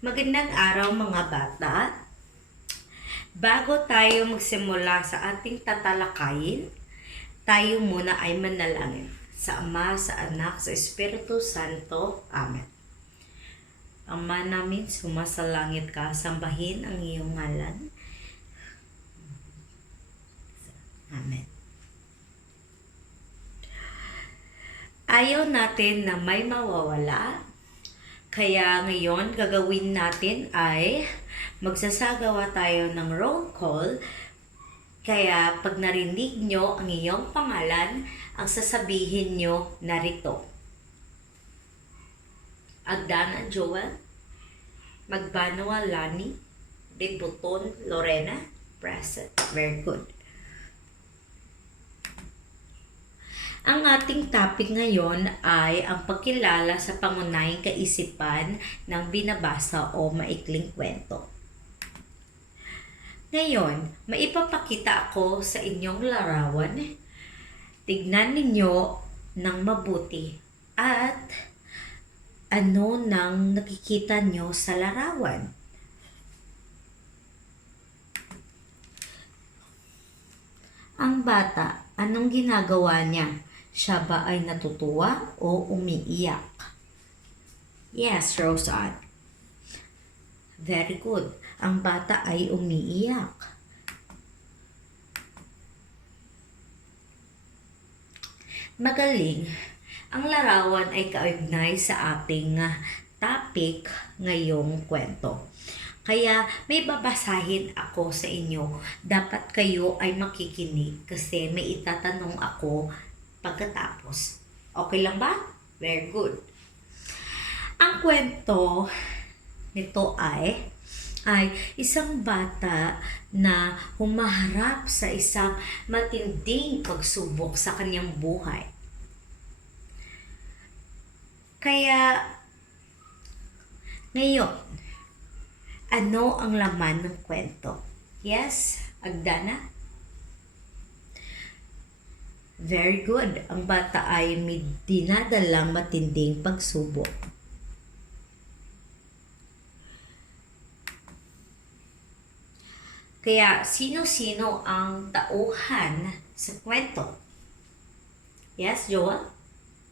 Magandang araw mga bata. Bago tayo magsimula sa ating tatalakayin, tayo muna ay manalangin. Sa Ama, sa Anak, sa Espiritu Santo. Amen. Ama namin, sumasalangit ka, sambahin ang iyong ngalan. Amen. Ayaw natin na may mawawala. Kaya ngayon, gagawin natin ay magsasagawa tayo ng roll call. Kaya pag narinig nyo ang iyong pangalan, ang sasabihin nyo narito. Agdana Joel, Magbanawa Lani, Debuton Lorena, present. Very good. Ang ating topic ngayon ay ang pagkilala sa pangunahing kaisipan ng binabasa o maikling kwento. Ngayon, maipapakita ako sa inyong larawan. Tignan ninyo ng mabuti at ano nang nakikita nyo sa larawan. Ang bata, anong ginagawa niya? Siya ba ay natutuwa o umiiyak? Yes, Roseanne. Very good. Ang bata ay umiiyak. Magaling. Ang larawan ay kaugnay sa ating topic ngayong kwento. Kaya may babasahin ako sa inyo. Dapat kayo ay makikinig kasi may itatanong ako pagkatapos. Okay lang ba? Very good. Ang kwento nito ay isang bata na humaharap sa isang matinding pagsubok sa kanyang buhay. Kaya ngayon, ano ang laman ng kwento? Yes, Agdana? Very good. Ang bata ay may dinadalang matinding pagsubok. Kaya, sino-sino ang tauhan sa kwento? Yes, Joel?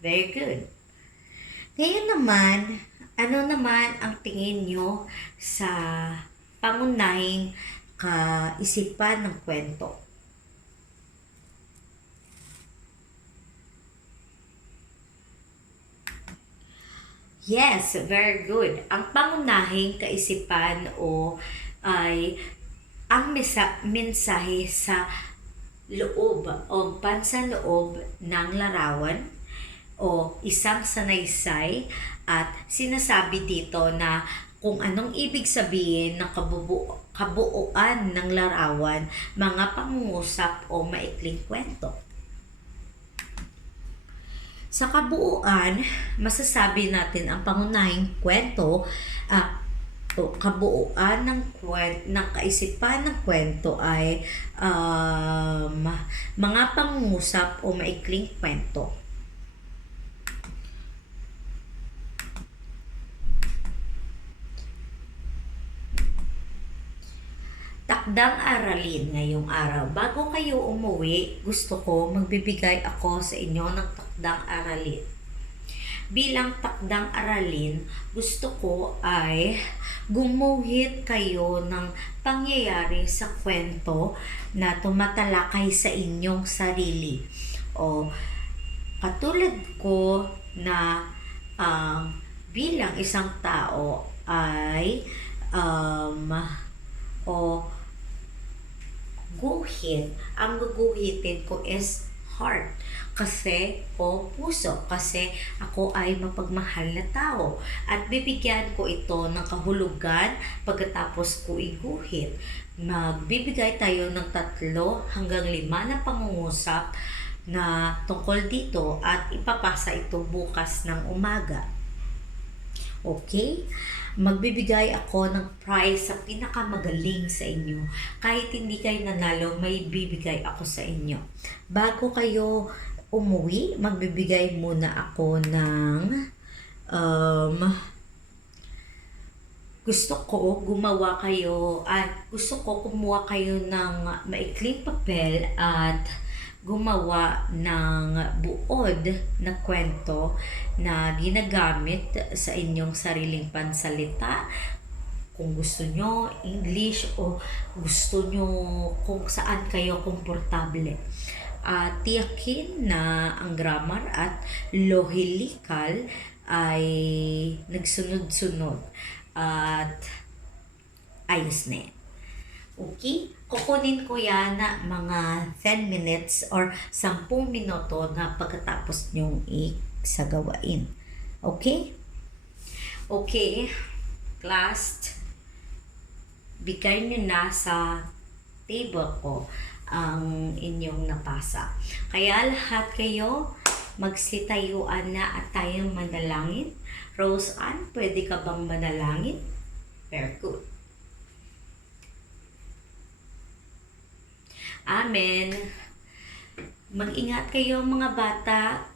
Very good. Ngayon naman, ano naman ang tingin nyo sa pangunahing kaisipan ng kwento? Yes, very good. Ang pangunahing kaisipan ay ang mensahe sa loob o pansaloob ng larawan o isang sanaysay at sinasabi dito na kung anong ibig sabihin ng kabuuan ng larawan, mga pangungusap o maikling kwento. Sa kabuuan, masasabi natin ang pangunahing kwento o kabuuan ng kaisipan ng kwento ay mga pangungusap o maikling kwento. Takdang aralin ngayong araw. Bago kayo umuwi, gusto ko magbibigay ako sa inyo ng takdang aralin. Bilang takdang aralin, gusto ko ay gumuhit kayo ng pangyayari sa kwento na tumatalakay sa inyong sarili. O katulad ko na bilang isang tao ay guhit. Ang guguhitin ko is heart kasi puso kasi ako ay mapagmahal na tao at bibigyan ko ito ng kahulugan pagkatapos ko iguhit. Magbibigay tayo ng 3 hanggang 5 na pangungusap na tungkol dito at ipapasa ito bukas ng umaga. Okay? Magbibigay ako ng prize sa pinakamagaling sa inyo. Kahit hindi kayo nanalo, may bibigay ako sa inyo. Bago kayo umuwi, magbibigay muna ako ng gusto ko gusto ko kumuha kayo ng maikling papel at gumawa ng buod na kwento na ginagamit sa inyong sariling pansalita. Kung gusto nyo English o gusto nyo kung saan kayo komportable. Tiyakin na ang grammar at lohikal ay nagsunod-sunod at ayos na yan. Okay? Kukunin ko yan na mga 10 minutes or 10 minuto na pagkatapos nyong isagawain. Okay? Okay, class, bigay nyo na sa table ko ang inyong napasa. Kaya lahat kayo magsitayuan na at tayong manalangin. Rose Ann, pwede ka bang manalangin? Very good. Amen. Mag-ingat kayo mga bata.